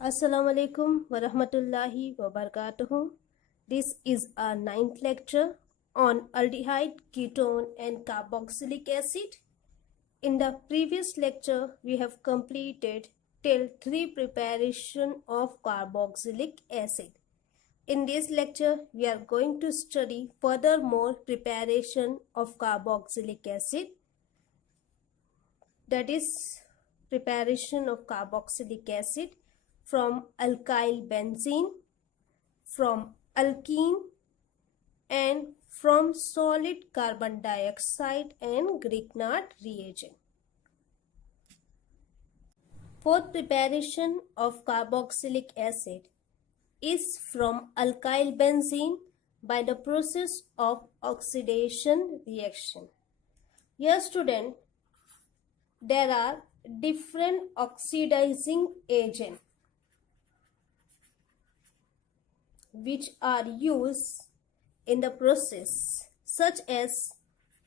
Assalamu alaikum wa rahmatullahi wa barakatuhu. This is our ninth lecture on aldehyde, ketone and carboxylic acid. In the previous lecture, we have completed till 3 preparation of carboxylic acid. In this lecture, we are going to study furthermore preparation of carboxylic acid, that is preparation of carboxylic acid from alkyl benzene, from alkene and from solid carbon dioxide and Grignard reagent. Fourth preparation of carboxylic acid is from alkyl benzene by the process of oxidation reaction. Here student, there are different oxidizing agents which are used in the process, such as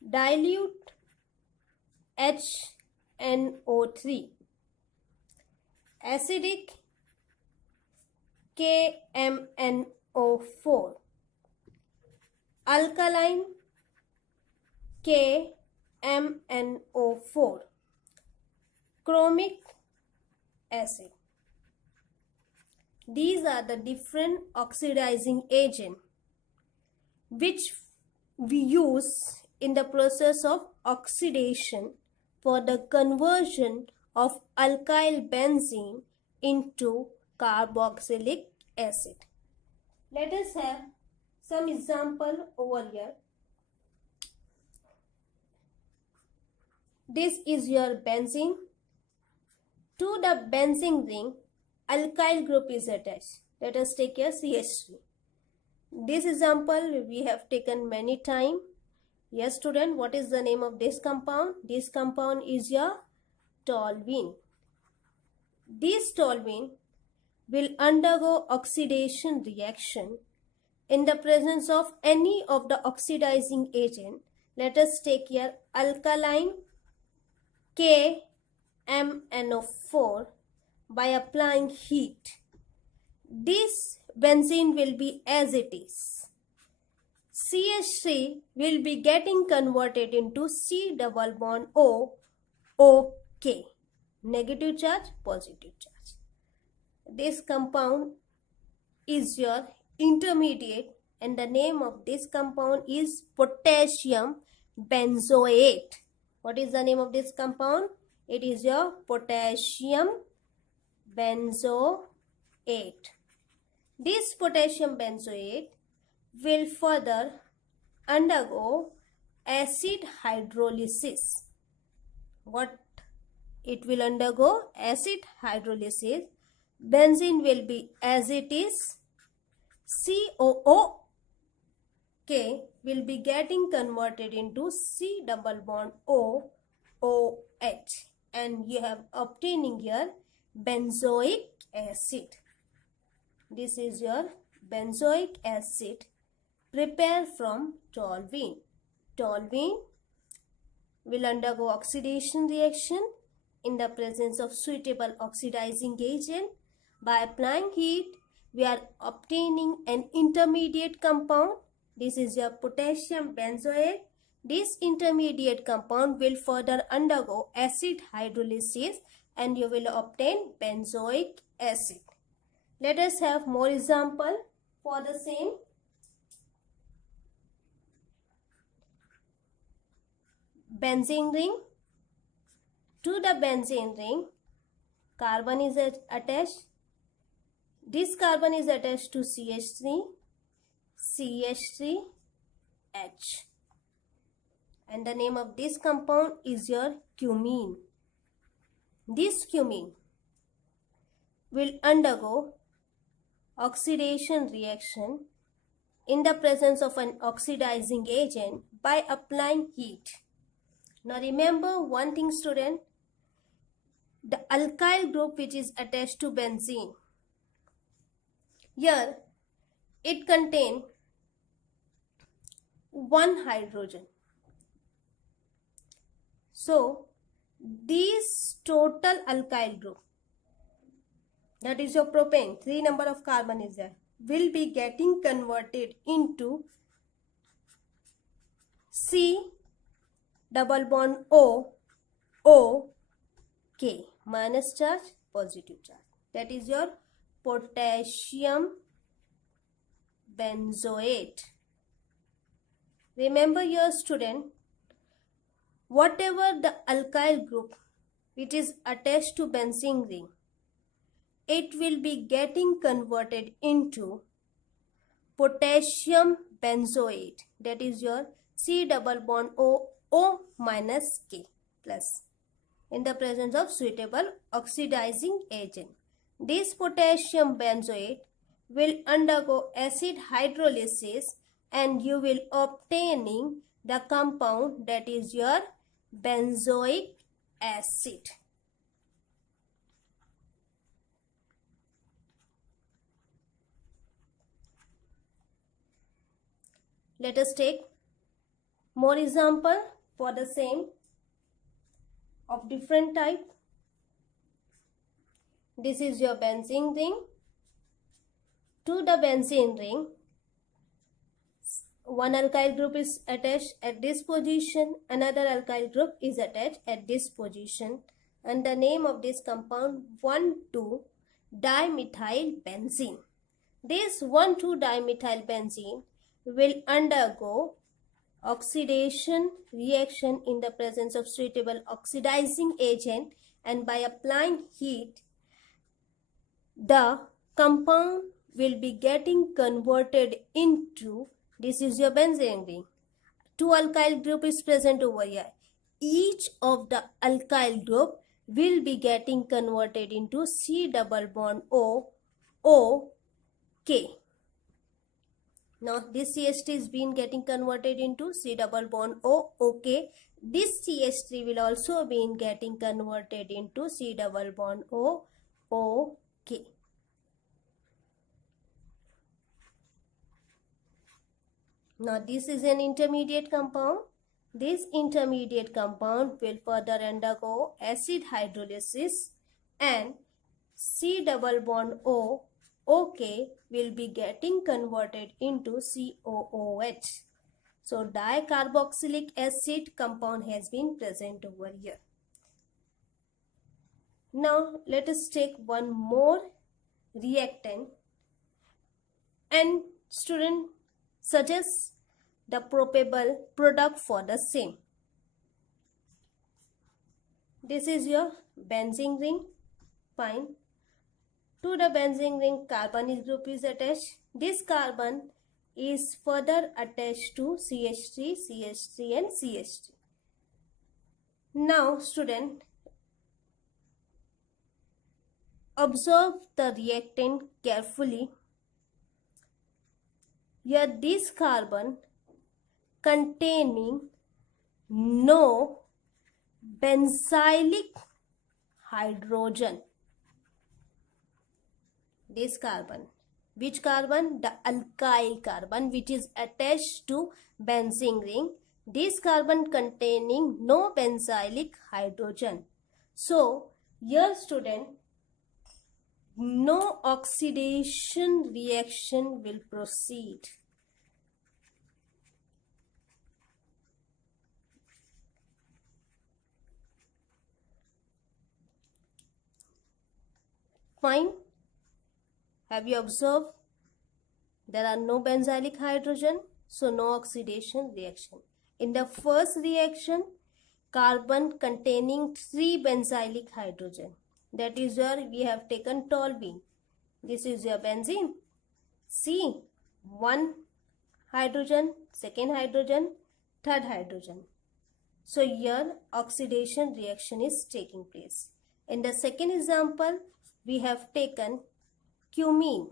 dilute HNO3, acidic KMNO4, alkaline KMNO4, chromic acid. These are the different oxidizing agents which we use in the process of oxidation for the conversion of alkyl benzene into carboxylic acid. Let us have some example over here. This is your benzene. To the benzene ring, alkyl group is attached. Let us take here CH3. This example we have taken many times. Yes student, what is the name of this compound? This compound is your toluene. This toluene will undergo oxidation reaction in the presence of any of the oxidizing agent. Let us take here alkaline KMNO4 by applying heat. This benzene will be as it is. CH3 will be getting converted into C double bond O, OK. Negative charge, positive charge. This compound is your intermediate and the name of this compound is potassium benzoate. What is the name of this compound? It is your potassium benzoate. This potassium benzoate will further undergo acid hydrolysis. What it will undergo? Acid hydrolysis. Benzene will be as it is. COOK will be getting converted into C double bond O, OH, and you have obtaining here benzoic acid. This is your benzoic acid prepared from toluene. Toluene will undergo oxidation reaction in the presence of suitable oxidizing agent. By applying heat, we are obtaining an intermediate compound. This is your potassium benzoate. This intermediate compound will further undergo acid hydrolysis and you will obtain benzoic acid. Let us have more example for the same. Benzene ring. To the benzene ring, carbon is attached. This carbon is attached to CH3, CH3H. And the name of this compound is your cumene. This cumene will undergo oxidation reaction in the presence of an oxidizing agent by applying heat. Now remember one thing student, the alkyl group which is attached to benzene, here it contains one hydrogen. So this total alkyl group that is your propane, 3 number of carbon is there, will be getting converted into C double bond O, O, K, minus charge, positive charge. That is your potassium benzoate. Remember your student, whatever the alkyl group which is attached to benzene ring, it will be getting converted into potassium benzoate. That is your C double bond O, O minus K plus in the presence of suitable oxidizing agent. This potassium benzoate will undergo acid hydrolysis and you will obtaining the compound that is your benzoic acid. Let us take more example for the same of different type. This is your benzene ring. To the benzene ring, one alkyl group is attached at this position, another alkyl group is attached at this position, and the name of this compound 1,2-dimethyl-benzene. This 1,2-dimethyl-benzene will undergo oxidation reaction in the presence of suitable oxidizing agent, and by applying heat, the compound will be getting converted into, this is your benzene ring. 2 alkyl group is present over here. Each of the alkyl group will be getting converted into C double bond O, O, K. Now this CH3 is being getting converted into C double bond O, OK. This CH3 will also be getting converted into C double bond O, OK. Now this is an intermediate compound. This intermediate compound will further undergo acid hydrolysis and C double bond O, OK will be getting converted into COOH. So dicarboxylic acid compound has been present over here. Now let us take one more reactant and student suggests the probable product for the same. This is your benzene ring. Fine. To the benzene ring, carbonyl group is attached. This carbon is further attached to CH3, CH3 and CH3. Now student, observe the reactant carefully. Here this carbon containing no benzylic hydrogen. This carbon, which carbon? The alkyl carbon which is attached to benzene ring. This carbon containing no benzylic hydrogen. So here student, no oxidation reaction will proceed. Fine. Have you observed? There are no benzylic hydrogen, so no oxidation reaction. In the first reaction, carbon containing 3 benzylic hydrogen. That is where we have taken toluene. This is your benzene. See, 1 hydrogen, 2nd hydrogen, 3rd hydrogen. So here oxidation reaction is taking place. In the second example, we have taken cumene.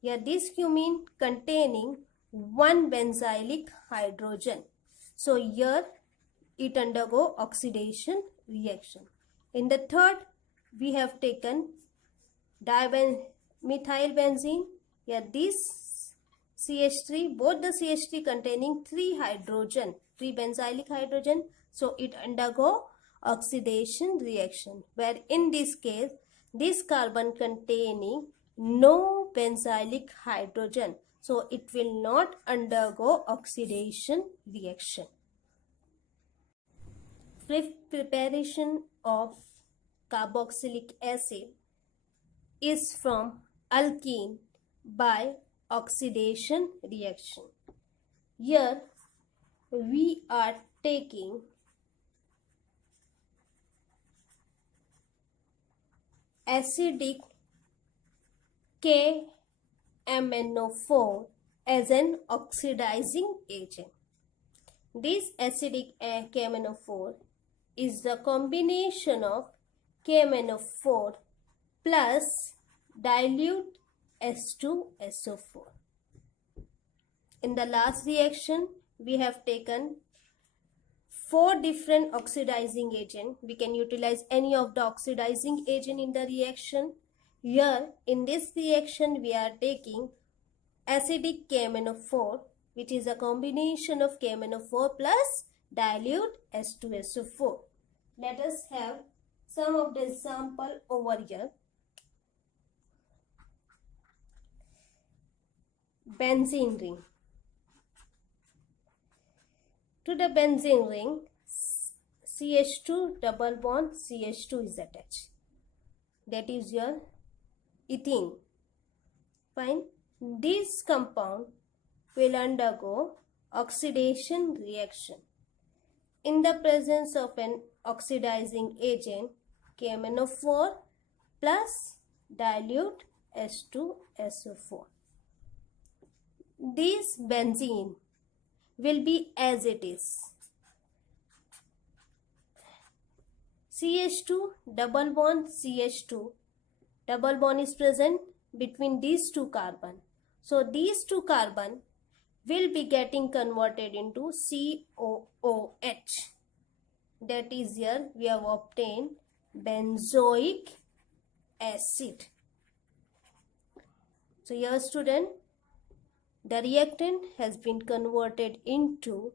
Here this cumene containing 1 benzylic hydrogen. So here it undergo oxidation reaction. In the third, we have taken dimethylbenzene. Here this CH3, both the CH3 containing 3 hydrogen, 3 benzylic hydrogen. So it undergo oxidation reaction, where in this case this carbon containing no benzylic hydrogen, so it will not undergo oxidation reaction. Preparation of carboxylic acid is from alkene by oxidation reaction. Here we are taking acidic KMnO4 as an oxidizing agent. This acidic KMnO4 is the combination of KMnO4 plus dilute H2SO4. In the last reaction, we have taken 4 different oxidizing agents. We can utilize any of the oxidizing agent in the reaction. Here, in this reaction, we are taking acidic KMnO4, which is a combination of KMnO4 plus dilute H2SO4. Let us have some of the example over here. Benzene ring. To the benzene ring, CH2 double bond CH2 is attached. That is your ethene. Fine. This compound will undergo oxidation reaction in the presence of an oxidizing agent KMnO4 plus dilute H2SO4. This benzene will be as it is. CH2 double bond CH2 double bond is present between these two carbon. So these two carbon will be getting converted into COOH. That is, here we have obtained benzoic acid. So here student, the reactant has been converted into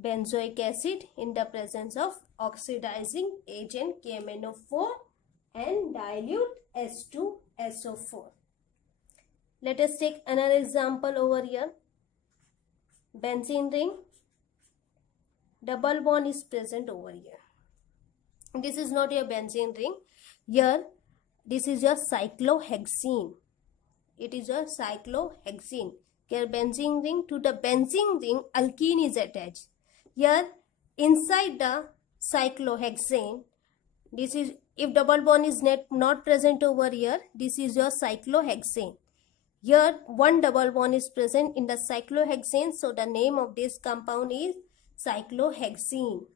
benzoic acid in the presence of oxidizing agent KMnO4 and dilute H2SO4. Let us take another example over here. Benzene ring, double bond is present over here. This is not your benzene ring. Here, this is your cyclohexene. It is your cyclohexene. Here benzene ring, to the benzene ring alkene is attached. Here inside the cyclohexane, this is, if double bond is not present over here, this is your cyclohexane. Here one double bond is present in the cyclohexane, so the name of this compound is cyclohexene.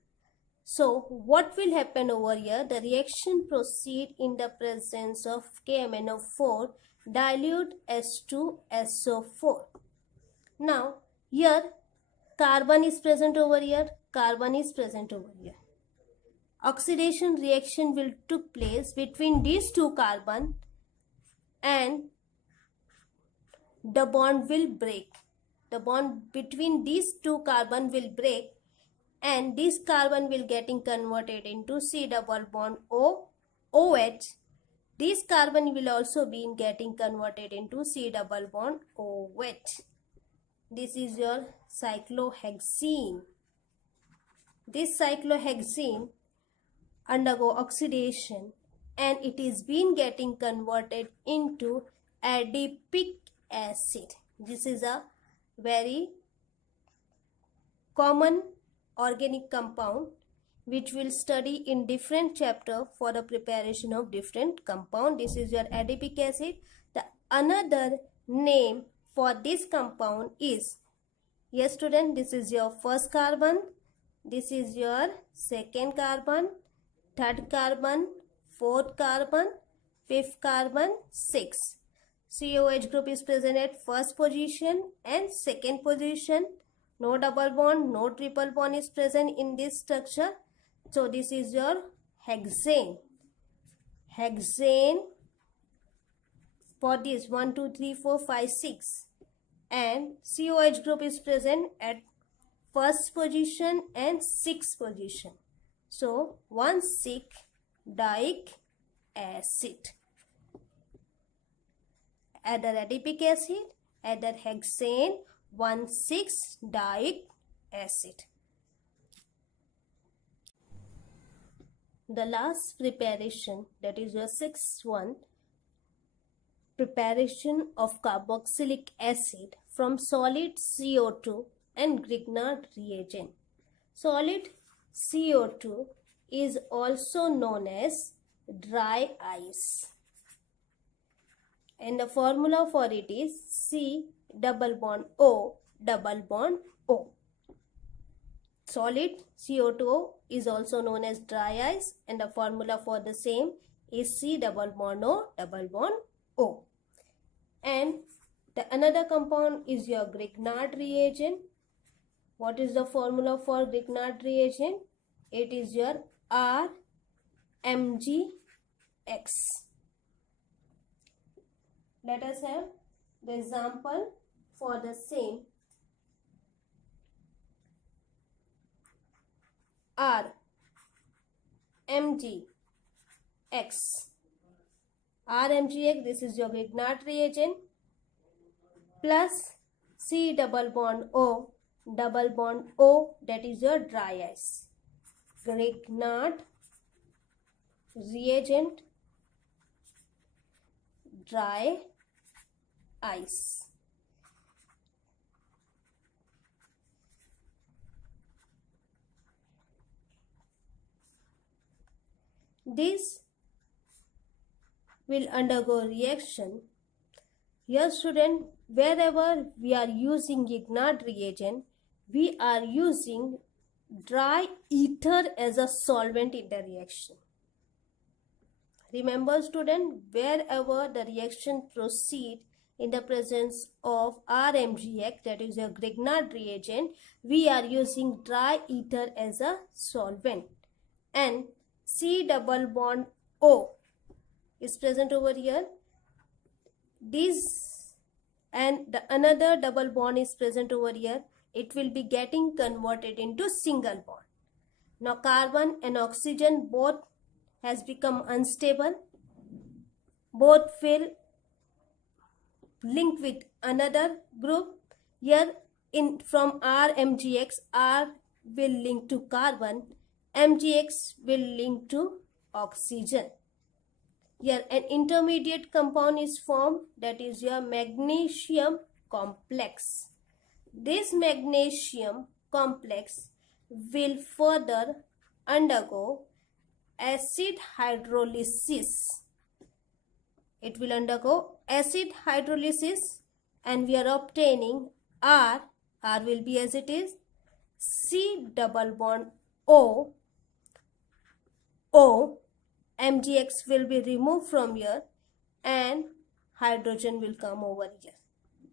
So what will happen over here? The reaction proceed in the presence of KMnO4 dilute H2SO4. Now here carbon is present over here, carbon is present over here. Oxidation reaction will took place between these two carbon and the bond will break. The bond between these two carbon will break and this carbon will getting converted into C double bond OH. This carbon will also be getting converted into C double bond OH. This is your cyclohexene. This cyclohexene undergo oxidation and it is being getting converted into adipic acid. This is a very common organic compound which we'll study in different chapter for the preparation of different compound. This is your adipic acid. The another name for this compound is, yes student, this is your first carbon, this is your second carbon, third carbon, fourth carbon, fifth carbon, sixth. COH group is present at first position and second position. No double bond, no triple bond is present in this structure. So this is your hexane. Hexane for this 1, 2, 3, 4, 5, 6. And COH group is present at first position and sixth position. So 1,6-dioic acid. either adipic acid, either hexane 1,6-dioic acid. The last preparation, that is your sixth one, preparation of carboxylic acid from solid CO2 and Grignard reagent. Solid CO2 is also known as dry ice, and the formula for it is C double bond O double bond O. Solid CO2 is also known as dry ice, and the formula for the same is C double bond O double bond O. And the another compound is your Grignard reagent. What is the formula for Grignard reagent? It is your RMgX. Let us have the example for the same. RMgX. RMgX, this is your Grignard reagent, plus C double bond O double bond O, that is your dry ice. Grignard reagent, dry ice. This will undergo reaction. Here student, wherever we are using Grignard reagent, we are using dry ether as a solvent in the reaction. Remember student, wherever the reaction proceeds in the presence of RMgX, that is a Grignard reagent, we are using dry ether as a solvent, and C double bond O is present over here. This and the another double bond is present over here. It will be getting converted into single bond. Now carbon and oxygen both has become unstable. Both will link with another group. Here in from RMgX, R will link to carbon, MgX will link to oxygen. Here an intermediate compound is formed, that is your magnesium complex. This magnesium complex will further undergo acid hydrolysis. It will undergo acid hydrolysis, and we are obtaining R will be as it is, C double bond O, MgX will be removed from here, and hydrogen will come over here.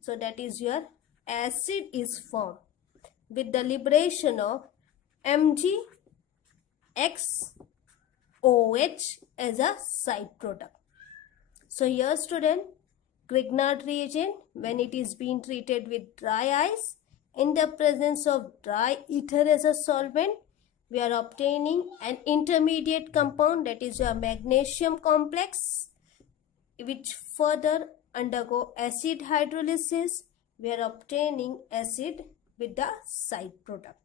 So that is your acid is formed with the liberation of MgXOH as a side product. So here student, Grignard reagent, when it is being treated with dry ice in the presence of dry ether as a solvent, we are obtaining an intermediate compound, that is your magnesium complex, which further undergo acid hydrolysis. We are obtaining acid with the side product.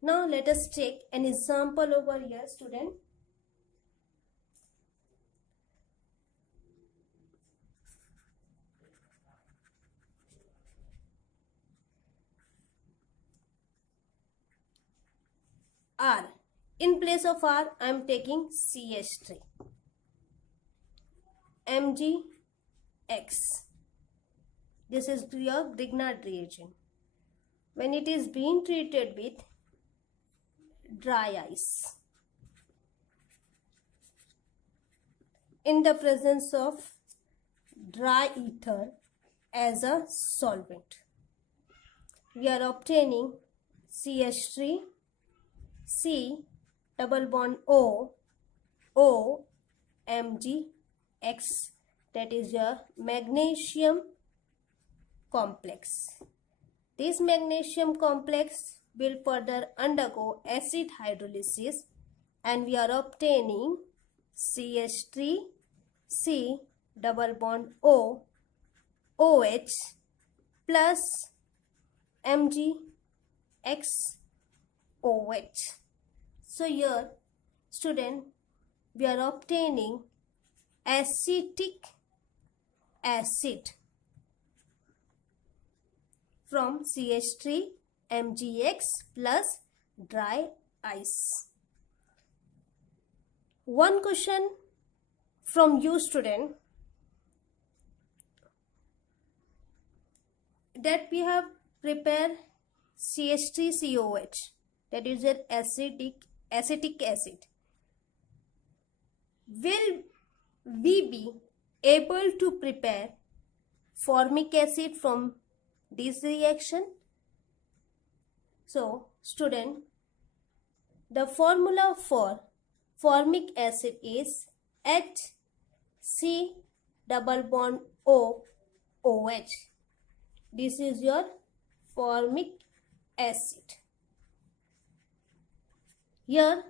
Now let us take an example over here student. R. In place of R, I am taking CH3. MgX. This is your Grignard reagent. When it is being treated with dry ice in the presence of dry ether as a solvent, we are obtaining CH3, C double bond O, MgX, that is your magnesium complex. This magnesium complex will further undergo acid hydrolysis, and we are obtaining CH3, C double bond O, OH plus MgXOH. So here, student, we are obtaining acetic acid from CH3 MgX plus dry ice. One question from you, student, that we have prepared CH3COH, that is an acetic acid. Will we be able to prepare formic acid from this reaction? So, student, the formula for formic acid is HC double bond O OH. This is your formic acid. Here,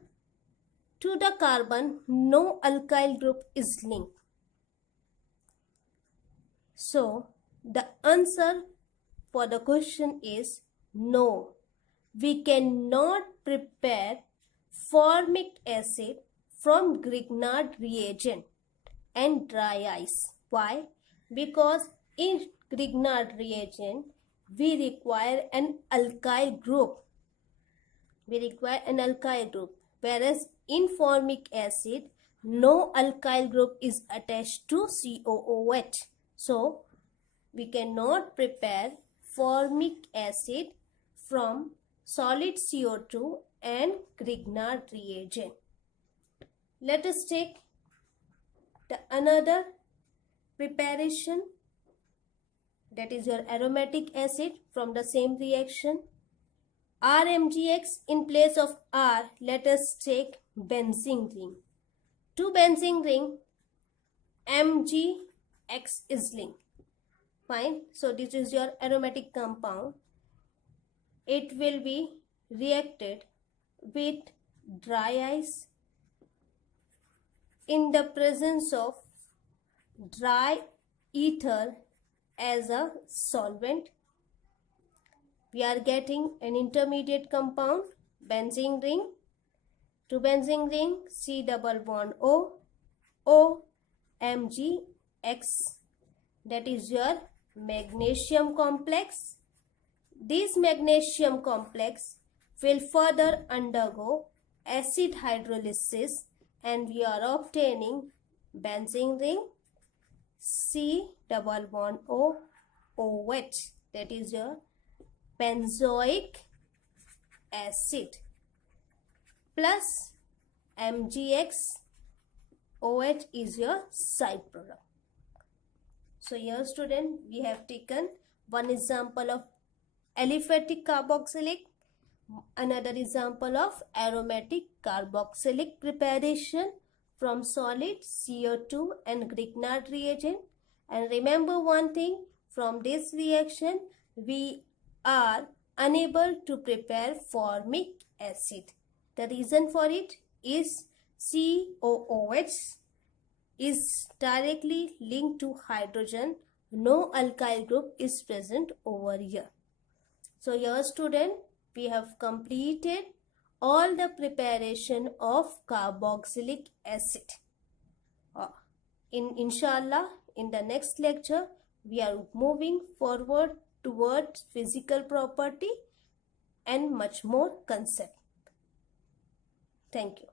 to the carbon, no alkyl group is linked. So, the answer for the question is no. We cannot prepare formic acid from Grignard reagent and dry ice. Why? Because in Grignard reagent, we require an alkyl group. Whereas in formic acid, no alkyl group is attached to COOH. So, we cannot prepare formic acid from solid CO2 and Grignard reagent. Let us take another preparation, that is your aromatic acid from the same reaction. RMgX in place of R, let us take benzene ring. To benzene ring, MgX is linked. Fine. So this is your aromatic compound. It will be reacted with dry ice in the presence of dry ether as a solvent. We are getting an intermediate compound, benzene ring. To benzene ring, C double bond O, O, MgX. That is your magnesium complex. This magnesium complex will further undergo acid hydrolysis and we are obtaining benzene ring, C double bond O, OH. That is your benzoic acid plus MgX OH is your side product. So here, student, we have taken one example of aliphatic carboxylic, another example of aromatic carboxylic preparation from solid CO2 and Grignard reagent. And remember one thing, from this reaction we are unable to prepare formic acid. The reason for it is COOH is directly linked to hydrogen. No alkyl group is present over here. So here, student, we have completed all the preparation of carboxylic acid. Inshallah, in the next lecture, we are moving forward towards physical property and much more concept. Thank you.